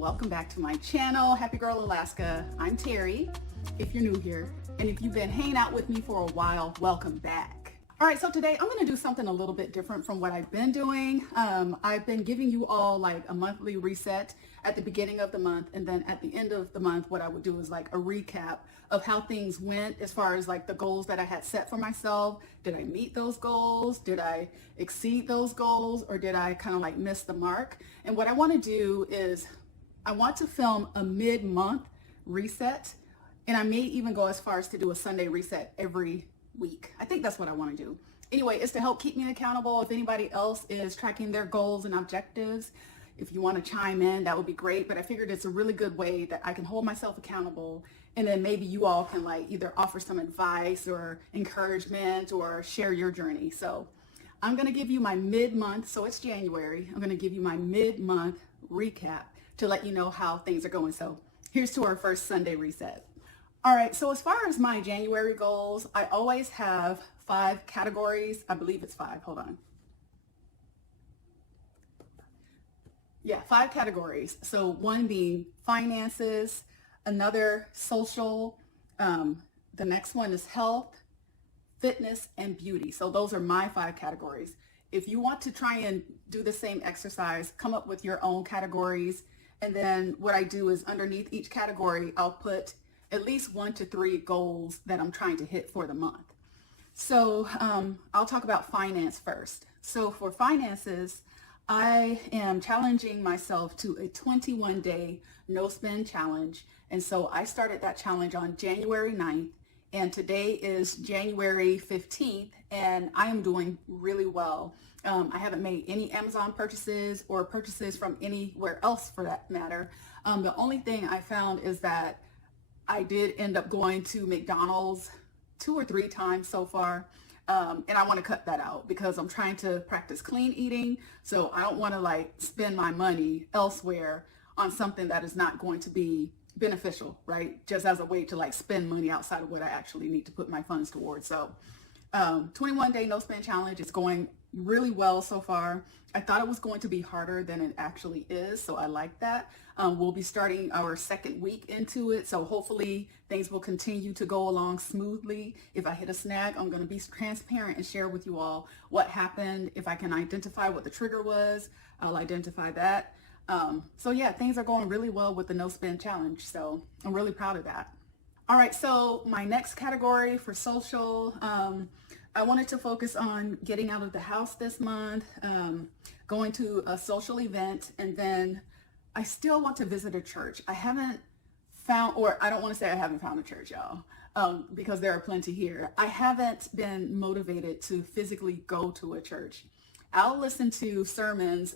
welcome back to my channel. Happy Girl Alaska. I'm Terry, if you're new here. And if you've been hanging out with me for a while, welcome back. All right, so today I'm gonna do something a little bit different from what I've been doing. I've been giving you all like a monthly reset at the beginning of the month, and then at the end of the month, what I would do is like a recap of how things went as far as like the goals that I had set for myself. Did I meet those goals? Did I exceed those goals? Or did I kind of like miss the mark? And what I want to do is I want to film a mid-month reset, and I may even go as far as to do a Sunday reset every week. I think that's what I want to do. Anyway, it's to help keep me accountable. If anybody else is tracking their goals and objectives, if you want to chime in, that would be great. But I figured it's a really good way that I can hold myself accountable, and then maybe you all can like either offer some advice or encouragement or share your journey. So I'm going to give you my mid-month, so it's January. I'm going to give you my mid-month recap to let you know how things are going. So here's to our first Sunday reset. All right, so as far as my January goals, I always have 5 categories. I believe it's 5, hold on. Yeah, 5 categories. So one being finances, another social, the next one is health, fitness, and beauty. So those are my 5 categories. If you want to try and do the same exercise, come up with your own categories. And then what I do is underneath each category, I'll put at least 1 to 3 goals that I'm trying to hit for the month. So I'll talk about finance first. So for finances, I am challenging myself to a 21-day no spend challenge. And so I started that challenge on January 9th, and today is January 15th, and I am doing really well. I haven't made any Amazon purchases or purchases from anywhere else for that matter. The only thing I found is that I did end up going to McDonald's 2 or 3 times so far. And I want to cut that out because I'm trying to practice clean eating. So I don't want to like spend my money elsewhere on something that is not going to be beneficial, right? Just as a way to like spend money outside of what I actually need to put my funds towards. So 21-day no spend challenge is going really well so far. I thought it was going to be harder than it actually is, so I like that. We'll be starting our 2nd week into it, so hopefully things will continue to go along smoothly. If I hit a snag, I'm going to be transparent and share with you all what happened. If I can identify what the trigger was, I'll identify that. So yeah, things are going really well with the no spend challenge, so I'm really proud of that. All right, so my next category for social, I wanted to focus on getting out of the house this month, going to a social event, and then I still want to visit a church. I haven't found, or I don't want to say I haven't found a church, y'all, because there are plenty here. I haven't been motivated to physically go to a church. I'll listen to sermons.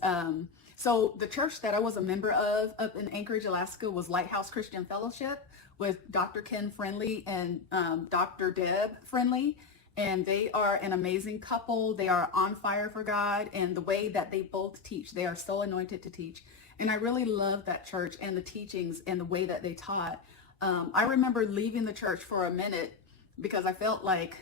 So the church that I was a member of up in Anchorage, Alaska was Lighthouse Christian Fellowship with Dr. Ken Friendly and Dr. Deb Friendly. And they are an amazing couple. They are on fire for God, and the way that they both teach, they are so anointed to teach. And I really love that church and the teachings and the way that they taught. I remember leaving the church for a minute because I felt like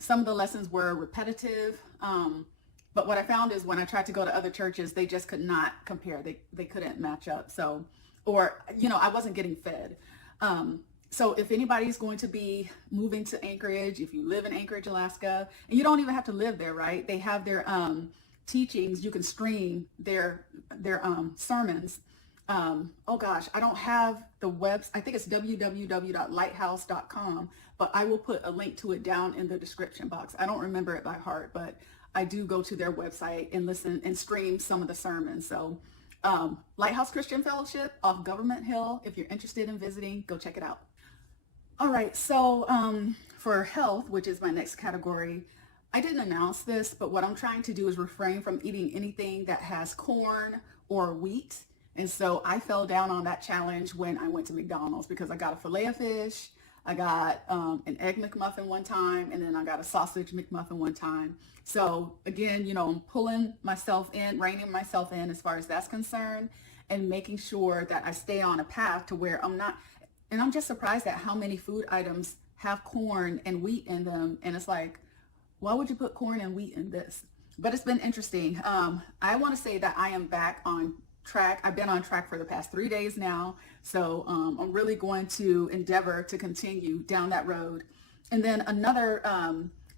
some of the lessons were repetitive. But what I found is when I tried to go to other churches, they just could not compare. They couldn't match up. So, or, you know, I wasn't getting fed. So if anybody's going to be moving to Anchorage, if you live in Anchorage, Alaska, and you don't even have to live there, right? They have their teachings. You can stream their sermons. Oh gosh, I don't have the website. I think it's www.lighthouse.com, but I will put a link to it down in the description box. I don't remember it by heart, but I do go to their website and listen and stream some of the sermons. So Lighthouse Christian Fellowship off Government Hill. If you're interested in visiting, go check it out. All right, so for health, which is my next category, I didn't announce this, but what I'm trying to do is refrain from eating anything that has corn or wheat. And so I fell down on that challenge when I went to McDonald's because I got a filet of fish, I got an egg McMuffin one time, and then I got a sausage McMuffin one time. So again, you know, I'm pulling myself in, reining myself in as far as that's concerned, and making sure that I stay on a path to where I'm not. And I'm just surprised at how many food items have corn and wheat in them. And it's like, why would you put corn and wheat in this? But it's been interesting. I want to say that I am back on track. I've been on track for the past 3 days now. So I'm really going to endeavor to continue down that road. And then another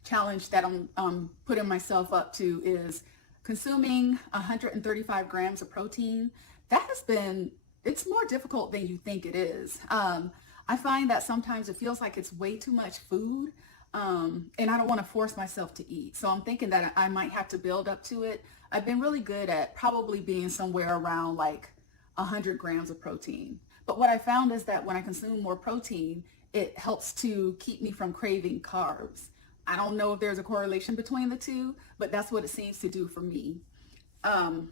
challenge that I'm putting myself up to is consuming 135 grams of protein. It's more difficult than you think it is. I find that sometimes it feels like it's way too much food, and I don't want to force myself to eat. So I'm thinking that I might have to build up to it. I've been really good at probably being somewhere around like 100 grams of protein. But what I found is that when I consume more protein, it helps to keep me from craving carbs. I don't know if there's a correlation between the two, but that's what it seems to do for me. And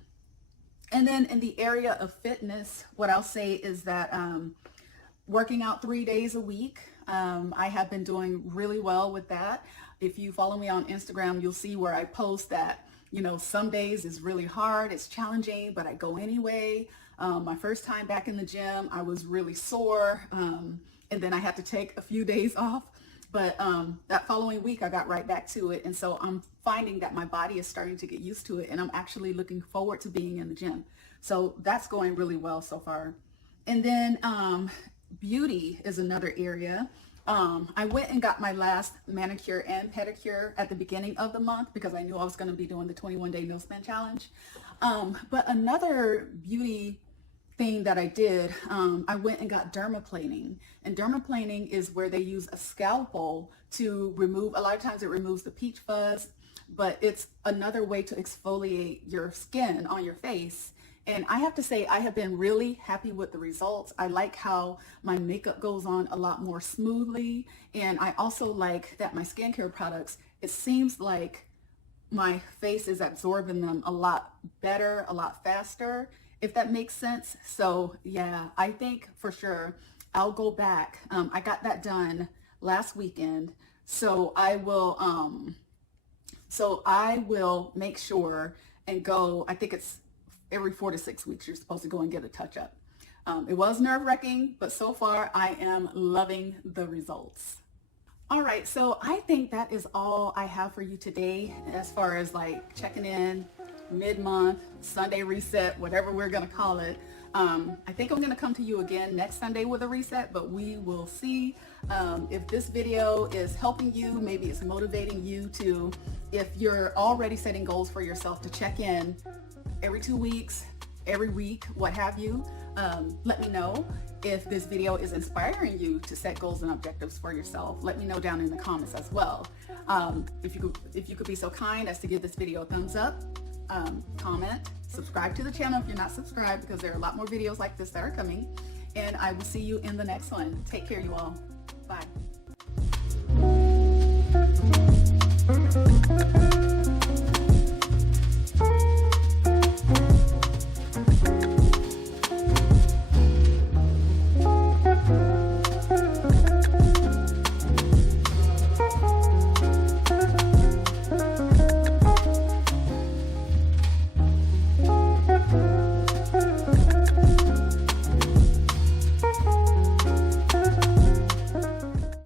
then in the area of fitness, what I'll say is that working out 3 days a week, I have been doing really well with that. If you follow me on Instagram, you'll see where I post that, you know, some days is really hard, it's challenging, but I go anyway. My first time back in the gym, I was really sore, and then I had to take a few days off. But that following week, I got right back to it. And so I'm finding that my body is starting to get used to it, and I'm actually looking forward to being in the gym. So that's going really well so far. And then beauty is another area. I went and got my last manicure and pedicure at the beginning of the month because I knew I was going to be doing the 21-day no spend challenge. But another beauty thing that I did, I went and got dermaplaning. And dermaplaning is where they use a scalpel to remove, a lot of times it removes the peach fuzz, but it's another way to exfoliate your skin on your face. And I have to say, I have been really happy with the results. I like how my makeup goes on a lot more smoothly. And I also like that my skincare products, it seems like my face is absorbing them a lot better, a lot faster, if that makes sense. So yeah, I think for sure I'll go back. I got that done last weekend. So I will make sure and go, I think it's every 4 to 6 weeks, you're supposed to go and get a touch-up. It was nerve-wracking, but so far I am loving the results. All right, so I think that is all I have for you today as far as like checking in, mid-month, Sunday reset, whatever we're gonna call it. I think I'm gonna come to you again next Sunday with a reset, but we will see. If this video is helping you, maybe it's motivating you to, if you're already setting goals for yourself, to check in every 2 weeks, every week, what have you. Let me know if this video is inspiring you to set goals and objectives for yourself. Let me know down in the comments as well. If you could be so kind as to give this video a thumbs up, comment, subscribe to the channel if you're not subscribed, because there are a lot more videos like this that are coming. And I will see you in the next one. Take care, you all. Bye.